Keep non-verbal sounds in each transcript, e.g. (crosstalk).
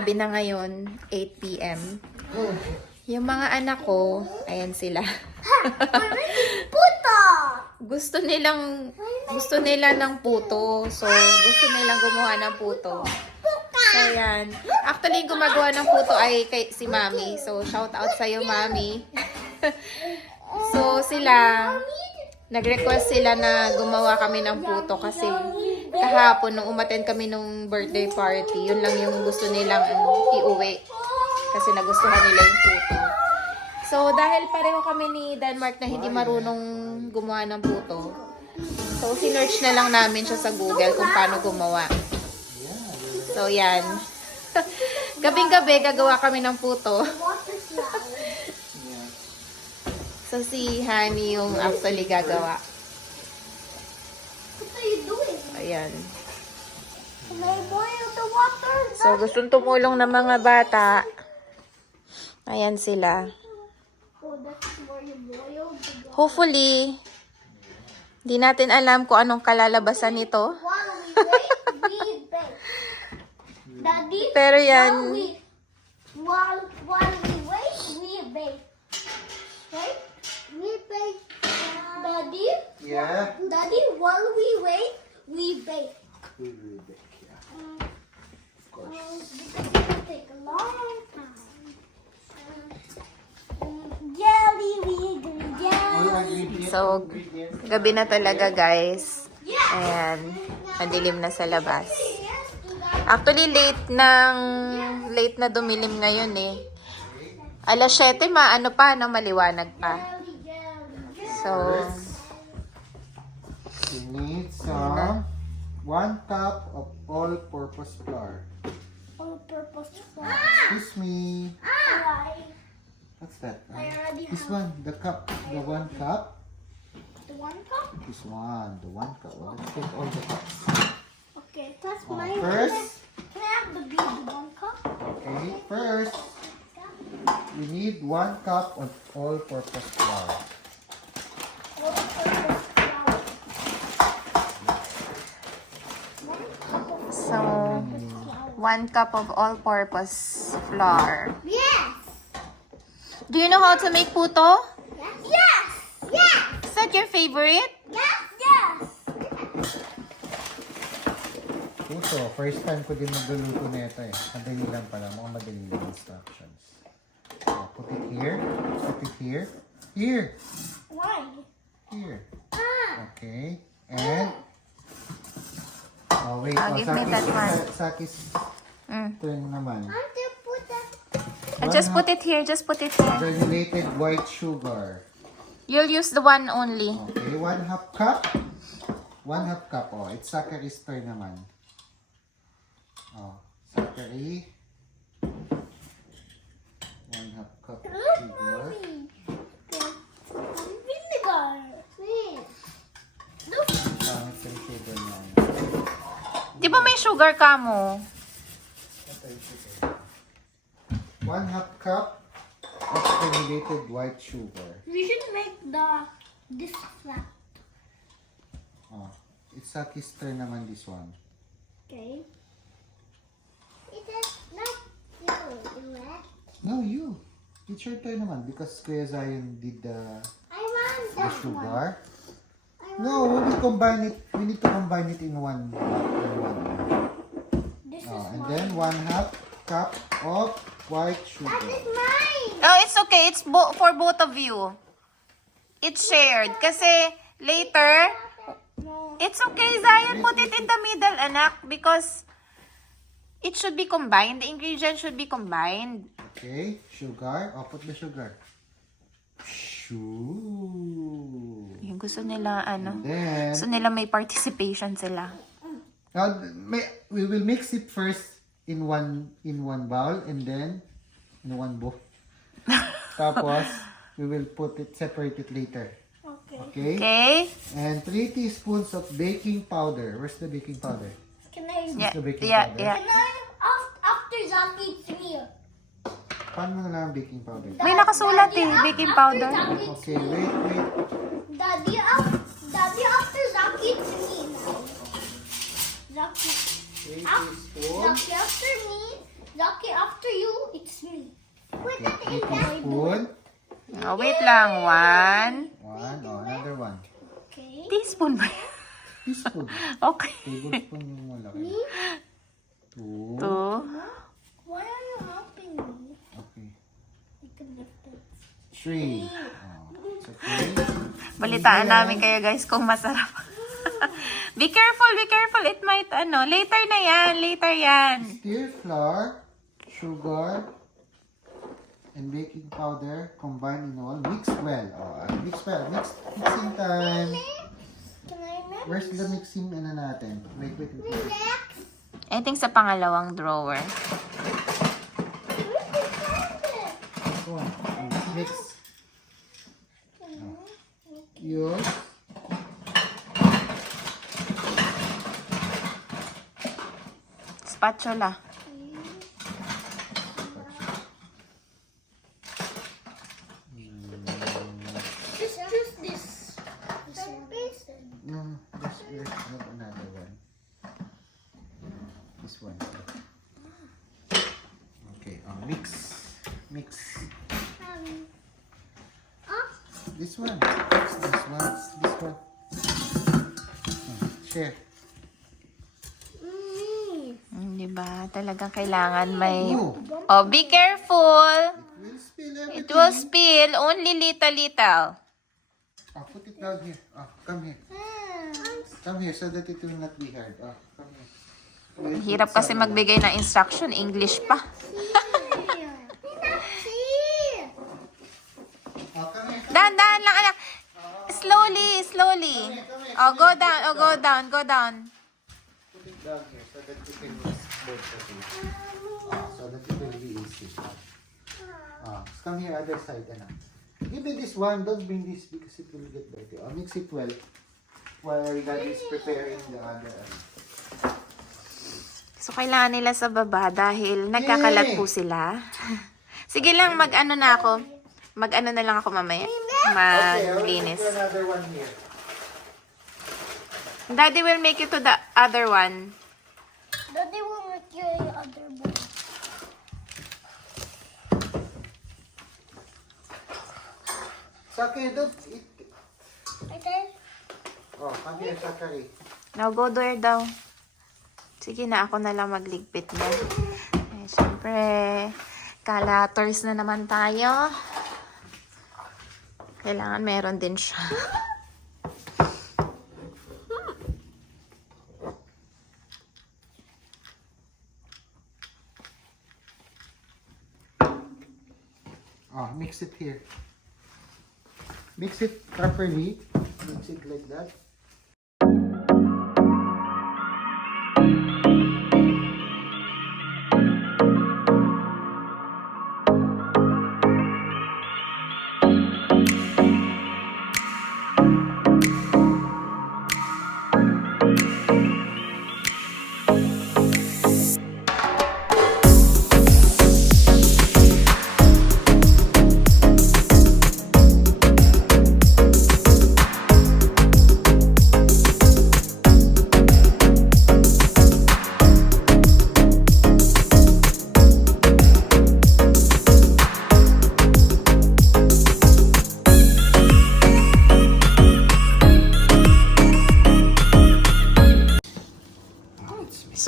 gabi na ngayon, 8 p.m. Yung mga anak ko, ayan sila. Puto! gusto nilang, gusto nila ng puto. So, gusto nilang gumawa ng puto. So, ayan. Actually, yung gumagawa ng puto ay kay, si Mami. So, shout out sa'yo, Mami. (laughs) so, sila, nag-request sila na gumawa kami ng puto kasi kahapon nung umaten kami nung birthday party, yun lang yung gusto nilang ano, iuwi. Kasi nagustuhan nila yung puto. So, dahil pareho kami ni Denmark na hindi marunong gumawa ng puto, so, sinearch na lang namin siya sa Google kung paano gumawa. So, yan. (laughs) Gabing-gabi, gagawa kami ng puto. (laughs) So, si Honey yung actually gagawa. What are you doing? Ayan. So, gustong tumulong ng mga bata. Ayan sila. Hopefully, di natin alam kung anong kalalabasan nito. Pero yan, while we wait, we bake. Right? We bake. Daddy, Yeah. Daddy, while we wait, we bake. We will bake, yeah. Um, Of course. um, because it will take a long time. Um, jelly, we jelly. So, gabi na talaga guys. Ayan, madilim na sa labas. Actually, late ng, late na dumilim ngayon eh. Alas 7, maano pa, no, maliwanag pa. So, We need some one cup of all-purpose flour. All-purpose flour. Excuse me. Alright. What's that? Ah. I already uh, This one, the cup, the one cup. the one cup. This one, the one cup. Well, let's take all the cups. Okay, that's Oh, mine. first, Can I have the big one cup? okay, first, we need one cup of all-purpose flour. All-purpose so, one cup of all-purpose flour. Yes. Do you know how to make puto? Yes. Yes. Yes. Is that your favorite? Yes. Yes. Puto, first time ko din magluluto nito eh. Madali lang pala, mga madali lang instructions. So, put it here, put it here, here, Why? here. Ah. Okay, and... Oh, wait. Ah, oh, give me Sakis- that one. Sa- Sakis Mm. turn naman. Want to put that? Uh, just put it here, just put it here. Granulated white sugar. You'll use the one only. Okay, one half cup. One half cup. Oh, it's Sakari's turn naman. Oh, Sakari. One half cup of Look, sugar. mommy. Okay. Vinegar. Wait. Look. Pangit yung sugar niya. Di ka mo? One half cup of granulated white sugar. We should make the this flat. Oh, it's Saki's turn naman this one. Okay. It is not you do it. No, you. It's your turn naman because Kuya Zion did the, I want the that one. sugar. I want No, we will combine it. We need to combine it in one. In one. Oh, and then one half cup of white that sugar. is mine. Oh, it's okay. It's bo- for both of you. It's shared. Kasi later, it's okay, Zion. Put it in the middle, anak. Because it should be combined. The ingredients should be combined. Okay, sugar. Oh, put the sugar. Shoo. Yung gusto nila, ano. Then, Gusto nila may participation sila. Now, may, we will mix it first in one in one bowl and then in one bowl. (laughs) Tapos, we will put it, separate it later. Okay. Okay? Okay? And 3 teaspoons of baking powder. Where's the baking powder? Can I? Yeah, the baking yeah, powder? yeah. Can I? af- After Zaki three. Paano mo na baking powder? May nakasulat eh, baking after powder. Zaki Okay, wait, wait. Three now. Zaki. 3 teaspoons. Lucky after me. Lucky after you. It's me. Put it in three that teaspoon. Oh, wait lang. One. One. Oh, another one. Okay. Teaspoon ba? yan? Teaspoon. (laughs) Okay. Tablespoon yung malaki. Two. Two. Why are you helping me? Okay. You can lift it. Three. Oh, it's okay. Balitaan namin kayo guys kung masarap. (laughs) be careful, be careful. It might, ano, later na yan. Later yan. Stir flour, sugar, and baking powder combined in all. Mix well. Oh, uh, mix well. Mix, mixing time. Mix? Where's the mixing ano natin? Wait, wait, wait. Mix. I think sa pangalawang drawer. The carpet? This one. Mix. Yun. Spatula. Just choose this. This one. No, there's, there's not another one. This one. Okay, uh, mix. Mix. Um, This one. Mix this one. This one. Uh, Share. mm. Mm, di ba? Talagang kailangan may... Oh, be careful. we'll spill everything. It will spill only little little. Oh, put it down here. Oh, come here. Ah. Come here so that it will not be hard. Oh, come here. We'll Hirap kasi magbigay ng instruction. English pa. See. (laughs) Oh, come here. Dahan, dahan lang anak. Slowly, slowly. Oh, go down, oh, go down, go down. Put it down here so that you can it. Ah, so that it will be easy. Ah, come here, other side, anak. Give me this one. Don't bring this because it will get dirty. Oh, mix it well while daddy is preparing the other. So, kailangan nila sa baba dahil nagkakalat po sila. (laughs) Sige lang, mag-ano na ako. Mag-ano na lang ako mamaya. Okay, Maglinis. here. Daddy will make you to the other one. Daddy will make you a other bowl. Sakay, don't eat. Okay. Oh, come here, Sakari. Now, go there daw. Sige na, ako na lang magligpit niya. Eh, syempre, kalators na naman tayo. Kailangan meron din siya. (laughs) Oh, mix it here. Mix it properly. Mix it like that.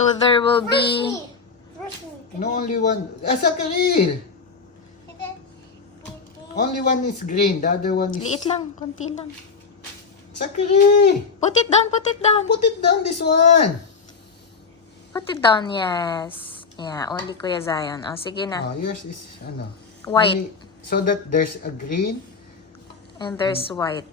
So, there will be... No, only one. Sakari! And then, Only one is green. The other one is... Liit lang, konti lang. Sakari! Put it down, put it down. Put it down, this one. Put it down, yes. Yeah, only Kuya Zion. O, sige na. Oh, yours is, ano? White. only- so that there's a green. And there's white.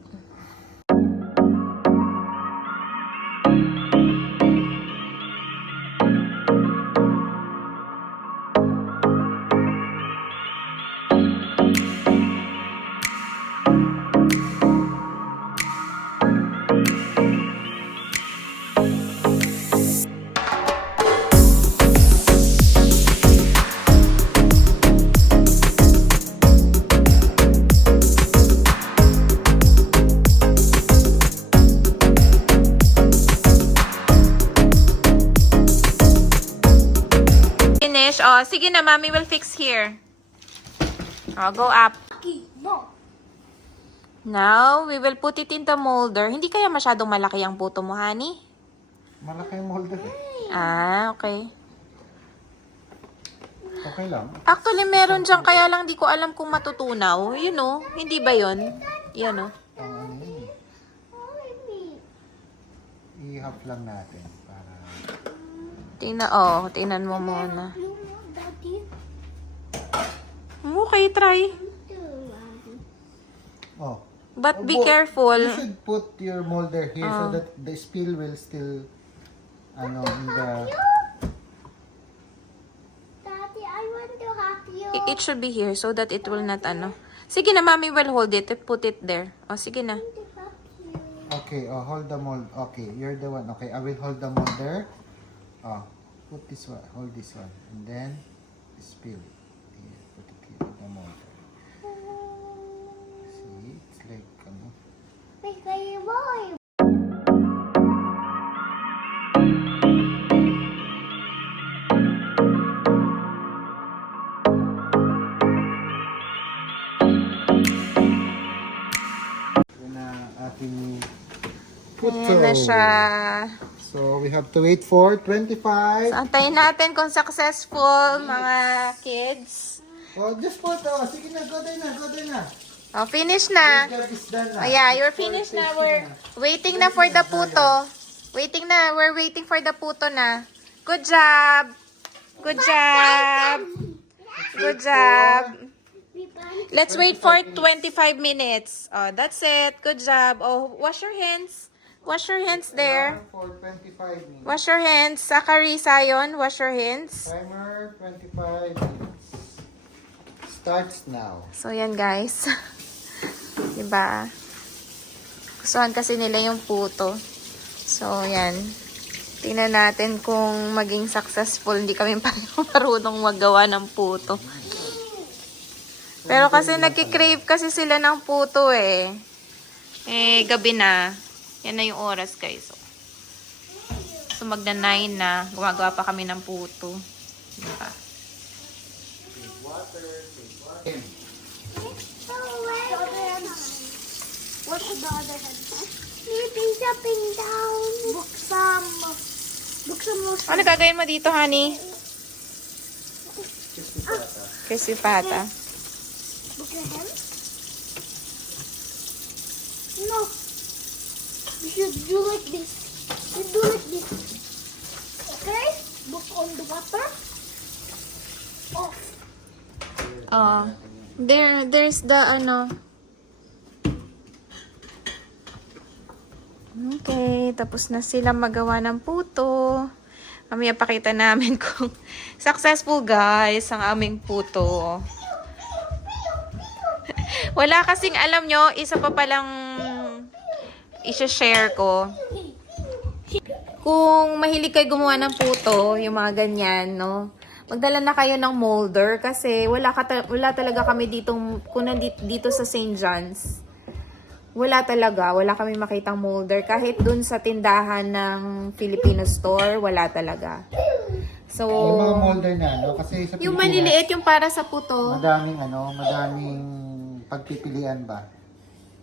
Sige na, mommy will fix here. Oh, go up. No. Now, we will put it in the molder. Hindi kaya masyadong malaki ang puto mo, honey? Malaki yung molder eh. Ah, okay. Okay lang. Actually, meron dyan, kaya lang di ko alam kung matutunaw. You know, hindi ba yon? Yun eh. Only me. I-half lang natin para... Tina, oh, tingnan mo muna. Okay, try. Oh. But be careful. You should put your molder here so Oh. that the spill will still ano in the Daddy, I want to have you. I- It should be here so that it will not ano. Sige na, mommy will hold it. Put it there. Oh, sige na. To you. Okay, oh hold the mold. Okay, you're the one. Okay, I will hold the molder. Oh, put this one. Hold this one. And then spill it. Here, put it the molder. See, it's like ano. Big baby boy. Ayan na siya. So, we have to wait for 25. So, antayin natin kung successful, mga kids. Oh, just put, oh, sige na, go there na, go there na. Oh, finish na. Your job is done na. Oh, yeah, you're finished na. We're waiting na for the puto. Waiting na. We're waiting for the puto na. Good job. Good job. Good job. Let's wait for 25 minutes. Oh, that's it. Good job. Oh, wash your hands. Wash your hands there. For 25 minutes. Wash your hands. Zachary, Sayon, wash your hands. Timer, 25 minutes. Starts now. So, yan guys. (laughs) diba? Gustuhan kasi nila yung puto. So, yan. Tingnan natin kung maging successful. Hindi kami (laughs) pareho marunong magawa ng puto. Pero kasi nagkikrave kasi sila ng puto eh. Eh, gabi na. Yan na yung oras guys. So, magna 9 na. Gumagawa pa kami ng puto. Diba? the other hand. What's the other hand? Sleeping, jumping down. Buksam. Buksam mo. Ano gagawin mo dito, honey? Crispy pata. Your hand. No. You should do like this. You do like this. Okay? Book on the water. Off. Oh. There, there's the ano. Okay, tapos na sila magawa ng puto. Mamaya pakita namin (laughs) kung successful guys ang aming puto. (laughs) Wala kasing alam nyo, isa pa palang isa-share ko. Kung mahilig kayo gumawa ng puto, yung mga ganyan, no? Magdala na kayo ng molder kasi wala, ka ta- wala talaga kami dito, kung nandito dito sa St. John's. Wala talaga, wala kami makitang molder. Kahit dun sa tindahan ng Filipino store, wala talaga. So, Yung mga molder na, no? Kasi sa yung Pilipinas, maliliit yung para sa puto. madaming, ano, madaming pagpipilian ba?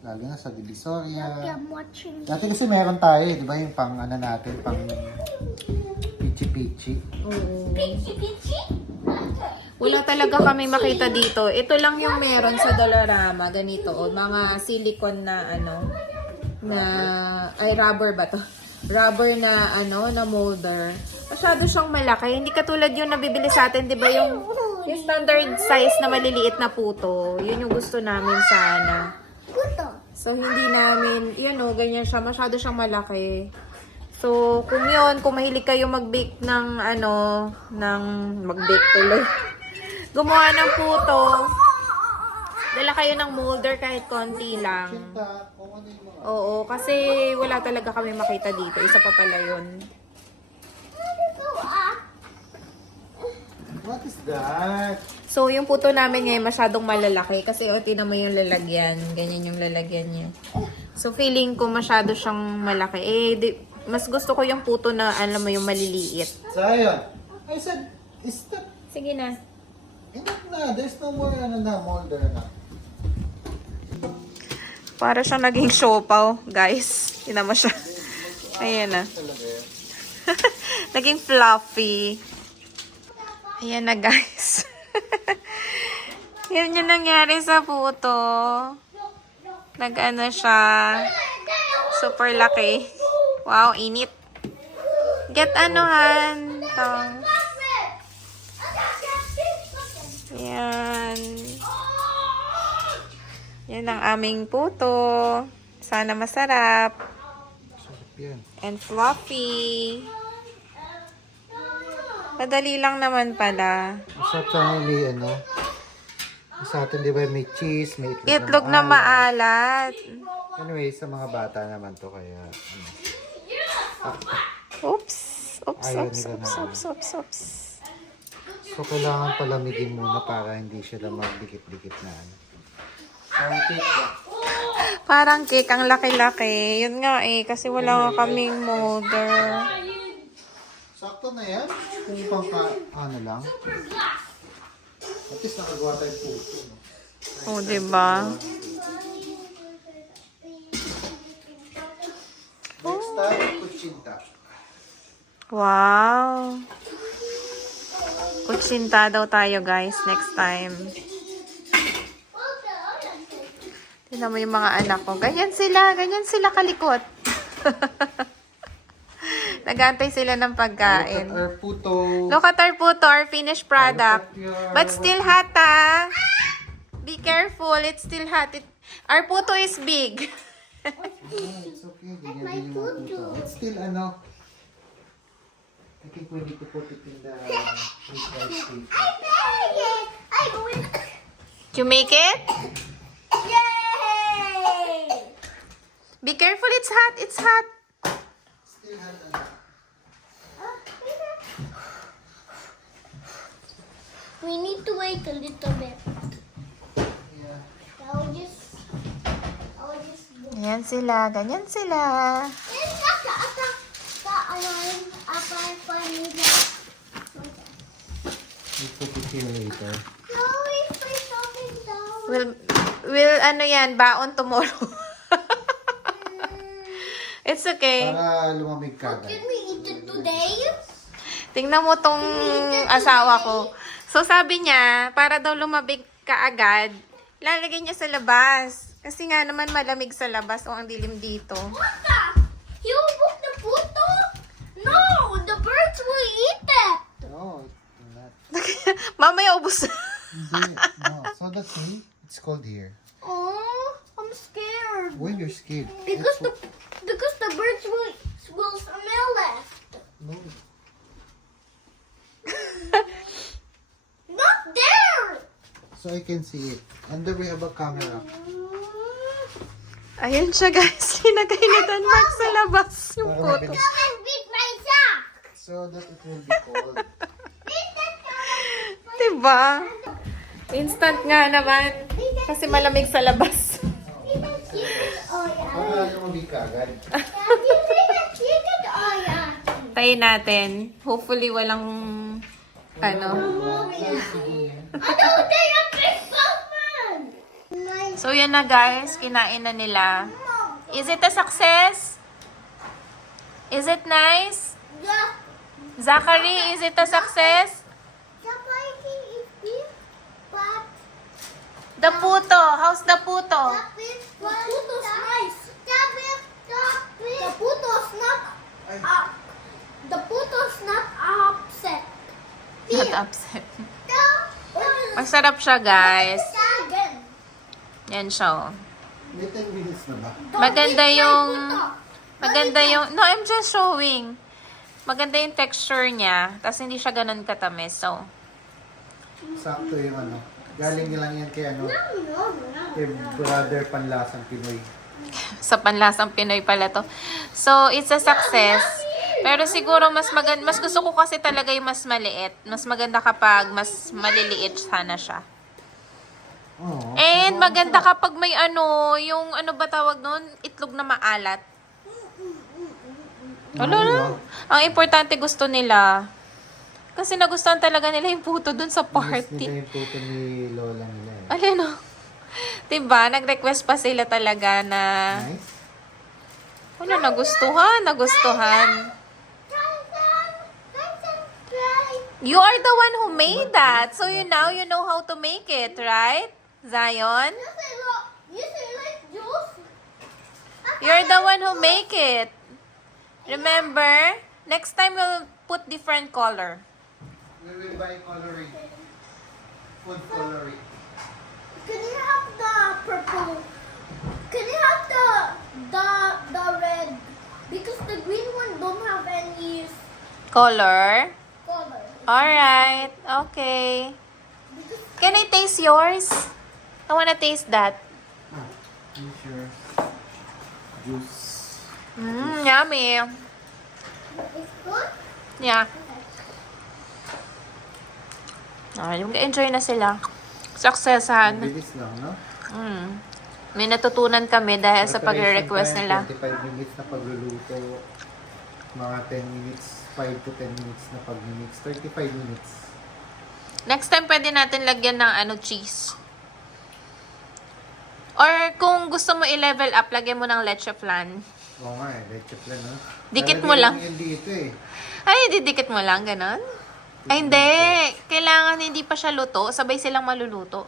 Lalo na sa Divisoria. Dati kasi meron tayo, eh, di ba, yung pang, ano natin, pang pichi-pichi. Pichi, pichi. Wala talaga kami makita dito. Ito lang yung meron sa Dollarama. Ganito. O, mga silicone na ano. Na, ay rubber ba to? Rubber na ano, na molder. Masyado siyang malaki. Hindi katulad yung nabibili sa atin, di ba yung, yung standard size na maliliit na puto. Yun yung gusto namin sana. Puto. So, hindi namin, yun o, ganyan siya. Masyado siyang malaki. So, kung yun, kung mahilig kayo mag-bake ng, ano, ng, mag-bake tuloy. (laughs) Gumawa ng puto. Dala kayo ng molder kahit konti lang. Oo, kasi wala talaga kami makita dito. Isa pa pala yun. What is that? So, yung puto namin ngayon masyadong malalaki kasi o, tinan mo yung lalagyan. Ganyan yung lalagyan niya. So, feeling ko masyado siyang malaki. Eh, di, mas gusto ko yung puto na, alam mo, yung maliliit. Ayun. I said, is that Sige na. Enough na. There's no more ano na, molder na. Para siyang naging siopaw, guys. Tinan mo siya. Ayan na. Talaga (laughs) naging fluffy. Ayan na, guys. (laughs) Yan yung nangyari sa puto. Nag-ano siya. Super laki. Wow, init. Get anuhan. Tong. Yan. Yan ang aming puto. Sana masarap. And fluffy. Madali lang naman pala. Masarap sana may ano. Sa atin, di ba, may cheese, may itlog, Itlog na maalat. maalat. Anyway, sa mga bata naman to kaya. ano. Oops. Oops, Ayaw oops, nila oops, na- oops, oops, oops. So, kailangan palamigin muna para hindi sila magdikit-dikit na ano. Parang cake ba? Parang cake, ang laki-laki. Yun nga eh, kasi wala nga kaming molder. Sakto na yan. Kung pang ka, ano lang. At least nakagawa tayo puto. No? O, oh, diba? Time, kutsinta. Wow. Kutsinta daw tayo guys next time. Tingnan mo yung mga anak ko. Ganyan sila, ganyan sila kalikot. (laughs) Nagantay sila ng Look pagkain. at our puto. Look at our puto, our finished product. Look But still hot ah. Be careful, it's still hot. It, our puto is big. (laughs) Yeah, it's okay. Ganyan din yung puto. It's still ano. I think we need to put it in the mid-rice cake. You make it? Yay! Be careful, it's hot, it's hot. Still has ano. We need to wait a little bit. Yeah. I'll just. Ganyan sila, ganyan sila. Yes, ata, ata, ata, alarm, apa, panida. We put it here later. No, if I stop it down. Will, will ano yan, baon tomorrow. (laughs) It's okay. Para lumamig ka Can we eat it today? Tingnan mo tong asawa ko. So sabi niya, para daw lumabig ka agad, lalagay niya sa labas. Kasi nga naman malamig sa labas o ang dilim dito. What the? You book the puto? No, the birds will eat it. No, (laughs) it's not. Mamaya ubus. Hindi. No. So that's me. It's cold here. Oh, I'm scared. When you're scared. Because it's the because the birds will will smell it. No. Not there. So I can see it. And then we have a camera. Ayun siya guys, (laughs) linagay ni Denmark sa labas yung and beat my sack. So that it will be cold. Beat. Diba? Instant nga naman. Kasi malamig sa labas. Beat the chicken. Yeah. Para lumamig ka agad. Daddy, beat the chicken. Yeah. Tayin natin. Hopefully walang ano. Ano they are big open. Nice. So yan na guys, kinain na nila. Is it a success? Is it nice? Yeah. Zachary, is it a success? The puto, how's the puto? the puto's nice. The puto's not. Uh, the puto's not upset. Not upset. (laughs) Masarap siya guys. Yan siya. oh. May 10 minutes na ba? Maganda yung... Maganda yung... No, I'm just showing. Maganda yung texture niya. Tapos hindi siya ganun katamis. So, Sakto yung ano. Galing lang yan kay ano. No, no, no. Kay brother panlasang Pinoy. (laughs) sa panlasang Pinoy pala to. So, it's a success. Pero siguro mas maganda, mas gusto ko kasi talaga yung mas maliit. Mas maganda kapag mas maliliit sana siya. Oo. And maganda kapag may ano, yung ano ba tawag nun? Itlog na maalat. Wala na. Ang importante gusto nila. Kasi nagustuhan talaga nila yung puto dun sa party. nila yung puto ni Lola nila eh. Alin o? Diba? Nag-request pa sila talaga na... Nice. Ano, nagustuhan, nagustuhan. You are the one who made that. So you now you know how to make it, right? Zion? You say, look, you say like juice? You're the one who make it. Remember? Next time we'll put different color. We will buy coloring. Food coloring. Can you have the purple? Can you have the the the red? Because the green one don't have any Color? color. Alright. Okay. Can I taste yours? I wanna taste that. Your juice. Mmm, yummy. it's good. Yeah. Ah, enjoy na sila. Successan. Bilis lang, no? Mm. May natutunan kami dahil sa pag-request Preparation nila. time, 25 minutes na pagluluto. Mga 10 minutes, 5 to 10 minutes na pag-mix. 35 minutes. Next time, pwede natin lagyan ng ano, cheese. Or kung gusto mo i-level up, lagyan mo ng leche flan. Oo nga eh, leche plan, no? Dikit Lalagay mo lang. Yun dito eh. Ay, didikit mo lang, ganon? Ay, hindi. Kailangan hindi pa siya luto. Sabay silang maluluto.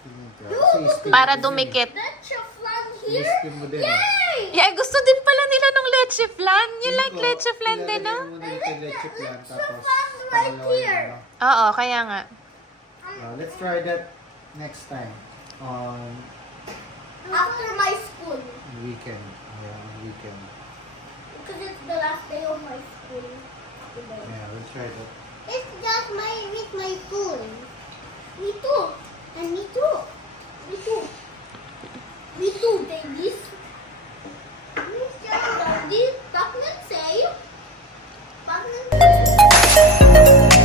Tingin ka. Kasi steam Para mo din dumikit. That's your flan eh. here. I-steam mo din. eh. Yay! Yeah, gusto din pala nila ng leche flan. You like Ito, leche flan din, no? ilalagay mo dito yung leche plan, tapos flan right pangalawa yung here. ano. Oo, kaya nga. Uh, let's try that next time. On After my school. Weekend. Yeah, weekend. Because it's the last day of my school. Yeah, we'll try that. It's just my with my pool. Me too. And me too. Me too. Me too, babies. Daddy, Pagnan sa'yo. Pagnan sa'yo.